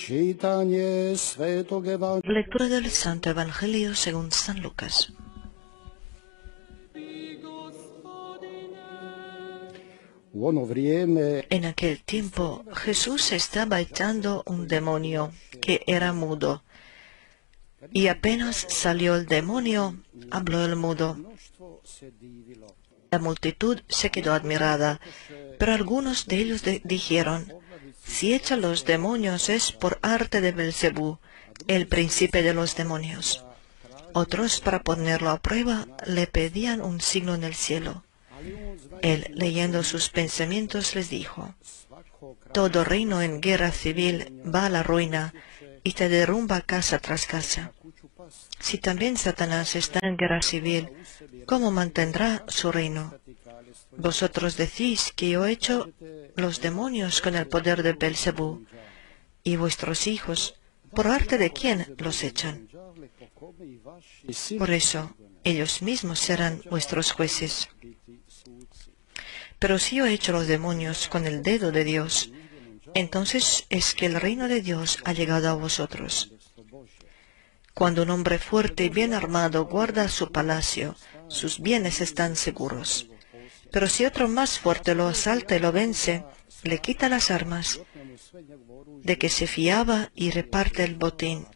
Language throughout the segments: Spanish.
Čitanje Svetog Evanđelja. Lectura del Santo Evangelio según San Lucas. U ono vrijeme En aquel tiempo Jesús estaba echando un demonio que era mudo. Y apenas salió el demonio, habló el mudo. mnoštvo se divilo. La multitud se quedó admirada, pero algunos de ellos dijeron: si echa los demonios es por arte de Belcebú, el príncipe de los demonios. Otros, para ponerlo a prueba, le pedían un signo en el cielo. Él, leyendo sus pensamientos, les dijo: todo reino en guerra civil va a la ruina y se derrumba casa tras casa. Si también Satanás está en guerra civil, ¿cómo mantendrá su reino? Vosotros decís que yo he hecho los demonios con el poder de Belcebú, y vuestros hijos, ¿por arte de quién los echan? Por eso, ellos mismos serán vuestros jueces. Pero si yo he hecho los demonios con el dedo de Dios, entonces es que el reino de Dios ha llegado a vosotros. Cuando un hombre fuerte y bien armado guarda su palacio, sus bienes están seguros. Pero si otro más fuerte lo asalta y lo vence, le quita las armas de que se fiaba y reparte el botín.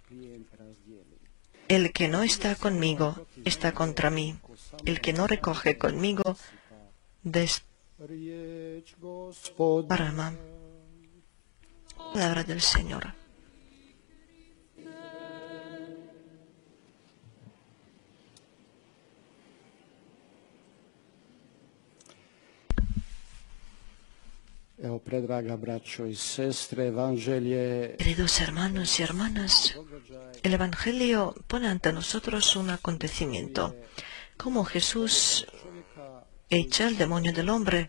El que no está conmigo está contra mí. El que no recoge conmigo Riječ Gospod. desparrama. Palabra del Señor. Evo, predraga braćo i sestre, evanđelje Queridos hermanos y hermanas, el Evangelio pone ante nosotros un acontecimiento, como Jesús echa el demonio del hombre,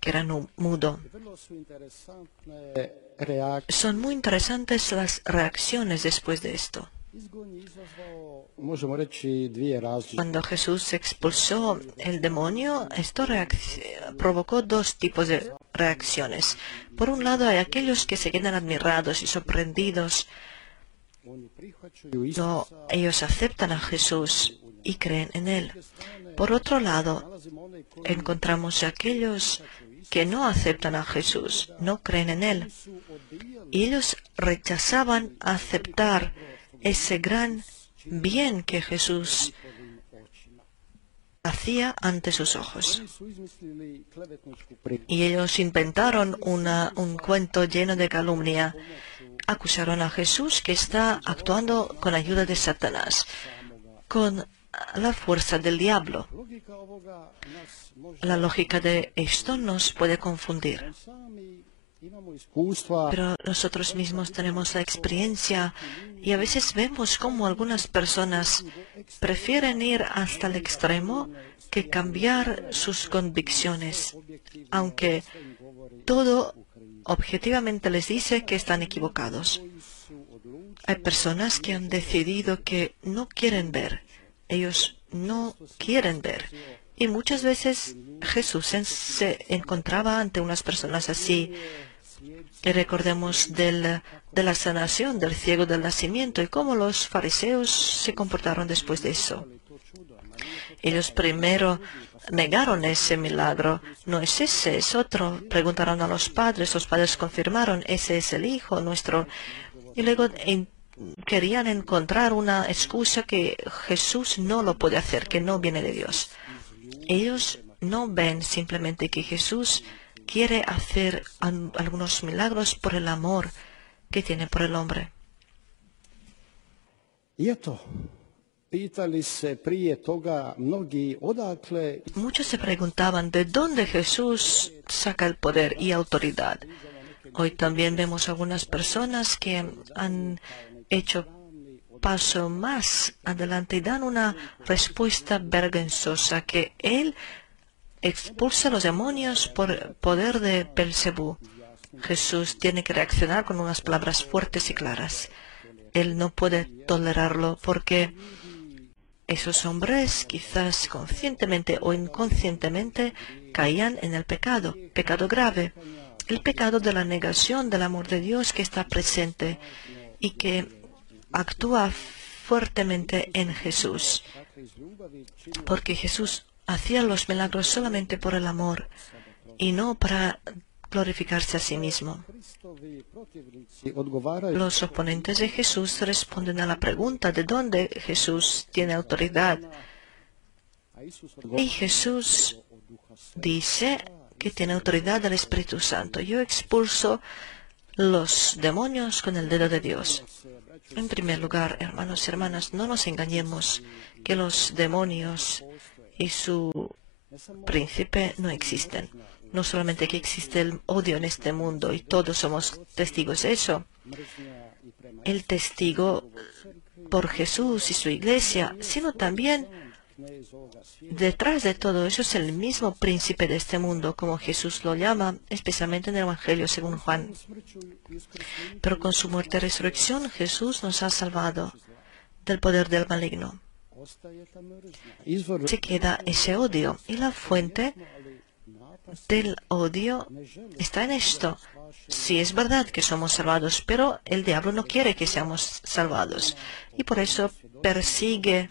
que era mudo. vrlo su interesantne reakcije. Son muy interesantes las reacciones después de esto. Izgon je izazvao, možemo reći, dvije različite. Cuando Jesús expulsó el demonio, esto provocó dos tipos de reacciones. Por un lado, hay aquellos que se quedan admirados y sorprendidos. Oni prihvaćaju No, ellos aceptan a Jesús y creen en Él. Por otro lado, nalazimo one koji encontramos a aquellos que no aceptan a Jesús, no creen en Él. su odbijali Y ellos rechazaban aceptar ese gran bien que Jesús hacía ante sus ojos. Oni su izmislili klevetničku priču. Y ellos inventaron un cuento lleno de calumnia. Acusaron a Jesús que está actuando con ayuda de Satanás, con la fuerza del diablo. Logika ovoga nas može. La lógica de esto nos puede confundir. Sami imamo iskustva Pero nosotros mismos tenemos la experiencia y a veces vemos cómo algunas personas prefieren ir hasta el extremo que cambiar sus convicciones, aunque todo objetivamente les dice que están equivocados. Hay personas que han decidido que no quieren ver, ellos no quieren ver. Y muchas veces Jesús se encontraba ante unas personas así. Y recordemos de la sanación del ciego del nacimiento y cómo los fariseos se comportaron después de eso. Ellos primero negaron ese milagro. No es ese, es otro. Preguntaron a los padres confirmaron, ese es el Hijo nuestro. Y luego querían encontrar una excusa que Jesús no lo puede hacer, que no viene de Dios. Ellos no ven simplemente que Jesús quiere hacer algunos milagros por el amor que tiene por el hombre. I eto, pitali se prije toga mnogi odakle Muchos se preguntaban de dónde Jesús saca el poder y autoridad. Hoy también vemos algunas personas que han hecho paso más adelante y dan una respuesta vergonzosa, que Él expulsa los demonios por poder de Belcebú. Jesús tiene que reaccionar con unas palabras fuertes y claras. Él no puede tolerarlo porque esos hombres, quizás conscientemente o inconscientemente, caían en el pecado grave. el pecado de la negación del amor de Dios que está presente y que actúa fuertemente en Jesús, porque Jesús hacía los milagros solamente por el amor y no para glorificarse a sí mismo. Los oponentes de Jesús responden a la pregunta de dónde Jesús tiene autoridad. Y Jesús dice que tiene autoridad del Espíritu Santo. Yo expulso los demonios con el dedo de Dios. En primer lugar, hermanos y hermanas, no nos engañemos que los demonios y su príncipe no existen. No solamente que existe el odio en este mundo y todos somos testigos de eso. El testigo por Jesús y su iglesia, sino también detrás de todo eso es el mismo príncipe de este mundo, como Jesús lo llama, especialmente en el Evangelio según Juan. Pero con su muerte y resurrección, Jesús nos ha salvado del poder del maligno. Se queda ese odio, y la fuente del odio está en esto. Sí, es verdad que somos salvados, pero el diablo no quiere que seamos salvados, y por eso persigue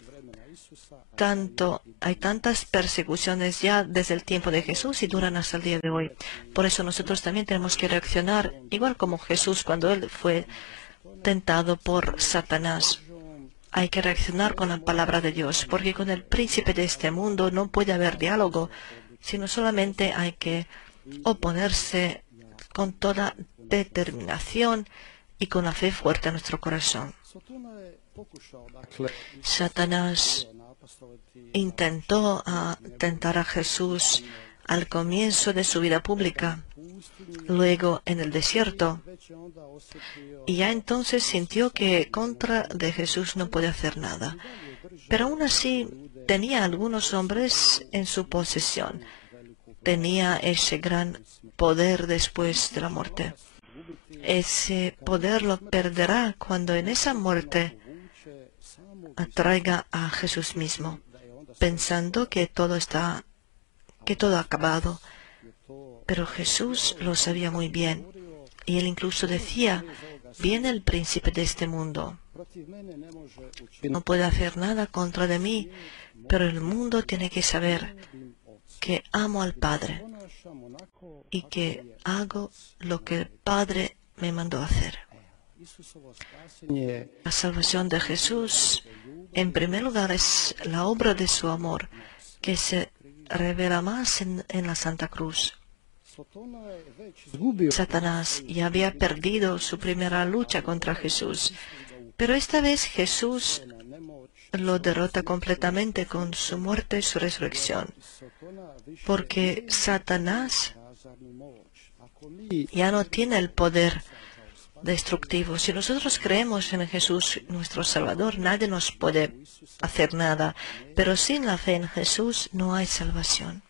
tanto. Hay tantas persecuciones ya desde el tiempo de Jesús y duran hasta el día de hoy. Por eso nosotros también tenemos que reaccionar igual como Jesús cuando él fue tentado por Satanás. Hay que reaccionar con la palabra de Dios, porque con el príncipe de este mundo no puede haber diálogo, sino solamente hay que oponerse con toda determinación y con la fe fuerte en nuestro corazón. Satanás intentó tentar a Jesús al comienzo de su vida pública, luego en el desierto, y ya entonces sintió que contra de Jesús no podía hacer nada. Pero aún así tenía algunos hombres en su posesión. Tenía ese gran poder después de la muerte. Ese poder lo perderá cuando en esa muerte atraiga a Jesús mismo, pensando que todo ha acabado. Pero Jesús lo sabía muy bien, y él incluso decía: viene el príncipe de este mundo. No puede hacer nada contra de mí, pero el mundo tiene que saber que amo al Padre y que hago lo que el Padre me mandó hacer. La salvación de Jesús, en primer lugar, es la obra de su amor, que se revela más en la Santa Cruz. Satanás ya había perdido su primera lucha contra Jesús, pero esta vez Jesús lo derrota completamente con su muerte y su resurrección, porque Satanás ya no tiene el poder destructivo. Si nosotros creemos en Jesús, nuestro Salvador, nadie nos puede hacer nada, pero sin la fe en Jesús no hay salvación.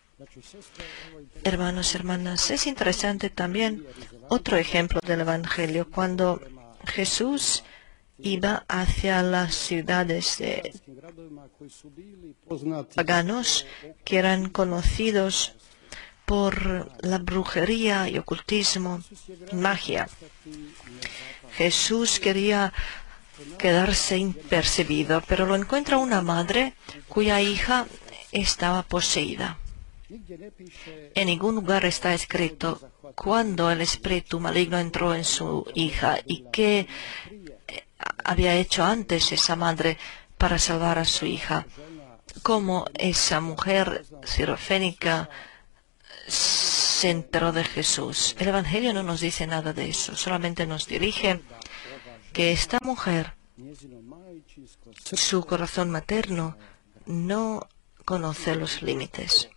Hermanos y hermanas, es interesante también otro ejemplo del Evangelio, cuando Jesús iba hacia las ciudades de paganos que eran conocidos por la brujería y ocultismo, magia. Jesús quería quedarse impercibido, pero lo encuentra una madre cuya hija estaba poseída. En ningún lugar está escrito cuándo el espíritu maligno entró en su hija y qué había hecho antes esa madre para salvar a su hija. Cómo esa mujer sirofénica se enteró de Jesús. El Evangelio no nos dice nada de eso, solamente nos dirige que esta mujer, su corazón materno, no conoce los límites.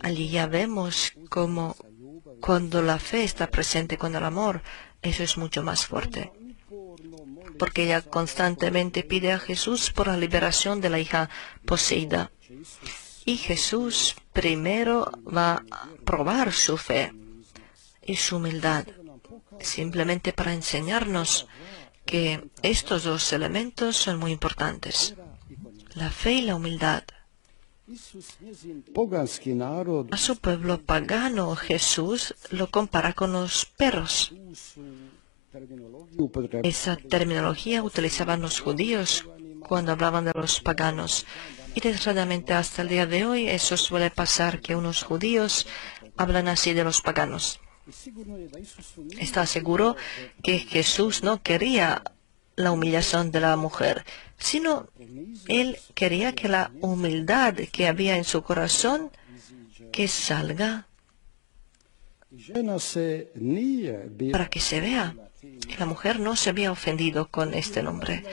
Allí ya vemos cómo cuando la fe está presente con el amor, eso es mucho más fuerte. Porque ella constantemente pide a Jesús por la liberación de la hija poseída. Y Jesús primero va a probar su fe y su humildad, simplemente para enseñarnos que estos dos elementos son muy importantes, la fe y la humildad. Poganski národ A su pueblo pagano Jesús lo compara con los perros. Esa terminología utilizaban los judíos cuando hablaban de los paganos. Y desgraciadamente hasta el día de hoy eso suele pasar, que unos judíos hablan así de los paganos. Está seguro que Jesús no quería la humillación de la mujer, sino él quería que la humildad que había en su corazón que salga para que se vea. La mujer no se había ofendido con este nombre.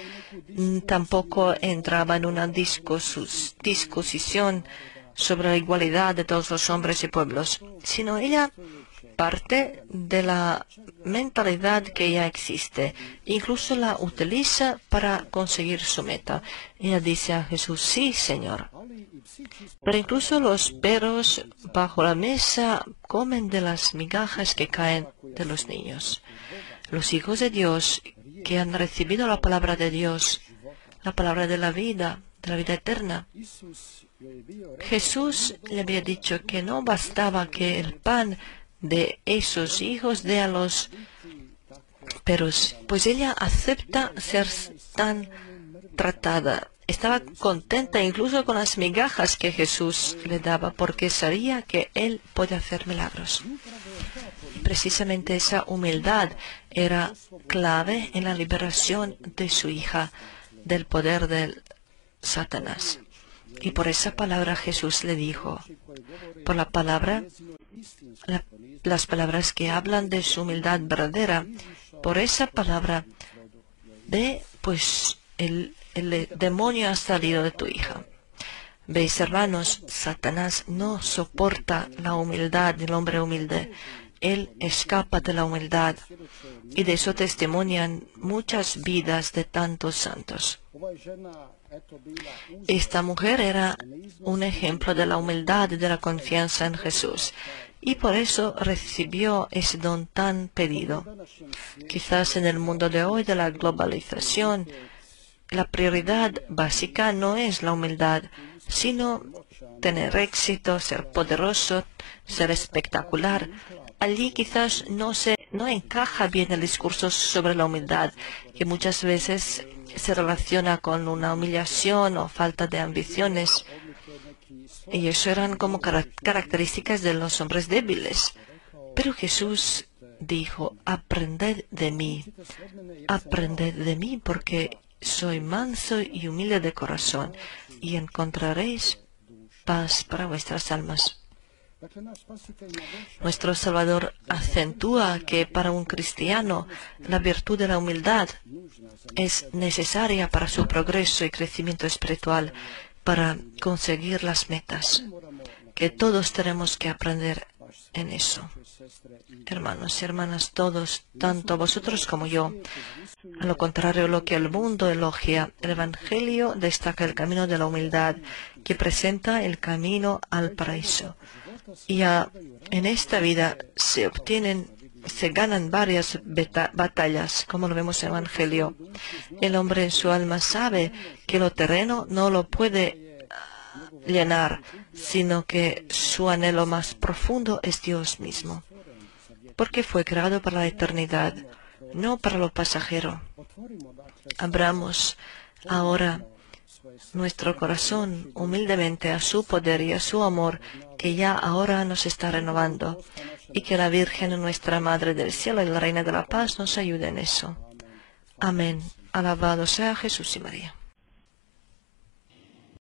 Tampoco entraba en una discusión sobre la igualdad de todos los hombres y pueblos, sino ella parte de la mentalidad que ya existe. Incluso la utiliza para conseguir su meta. Ella dice a Jesús: sí, Señor. Pero incluso los perros bajo la mesa comen de las migajas que caen de los niños. Los hijos de Dios que han recibido la palabra de Dios, la palabra de la vida eterna. Jesús le había dicho que no bastaba que el pan de esos hijos dé a los perros, pues ella acepta ser tan tratada. Estaba contenta incluso con las migajas que Jesús le daba, porque sabía que Él puede hacer milagros. Precisamente esa humildad era clave en la liberación de su hija del poder del Satanás. Y por esa palabra Jesús le dijo, por la palabra, las palabras que hablan de su humildad verdadera, por esa palabra, ve, pues el demonio ha salido de tu hija. Veis, hermanos, Satanás no soporta la humildad del hombre humilde. Él escapa de la humildad, y de eso testimonian muchas vidas de tantos santos. Esta mujer era un ejemplo de la humildad y de la confianza en Jesús, y por eso recibió ese don tan pedido. Quizás en el mundo de hoy de la globalización, la prioridad básica no es la humildad, sino tener éxito, ser poderoso, ser espectacular. Allí quizás no encaja bien el discurso sobre la humildad, que muchas veces se relaciona con una humillación o falta de ambiciones. Y eso eran como características de los hombres débiles. Pero Jesús dijo: aprended de mí porque soy manso y humilde de corazón, y encontraréis paz para vuestras almas. Nuestro Salvador acentúa que para un cristiano la virtud de la humildad es necesaria para su progreso y crecimiento espiritual, para conseguir las metas, que todos tenemos que aprender en eso. Hermanos y hermanas, todos, tanto vosotros como yo. A lo contrario, lo que el mundo elogia, el Evangelio destaca el camino de la humildad, que presenta el camino al paraíso. Y en esta vida se ganan varias batallas, como lo vemos en el Evangelio. El hombre en su alma sabe que lo terreno no lo puede llenar, sino que su anhelo más profundo es Dios mismo, porque fue creado para la eternidad, no para lo pasajero. Abramos ahora nuestro corazón humildemente a su poder y a su amor, que ya ahora nos está renovando, y que la Virgen, nuestra Madre del Cielo y la Reina de la Paz, nos ayude en eso. Amén. Alabado sea Jesús y María.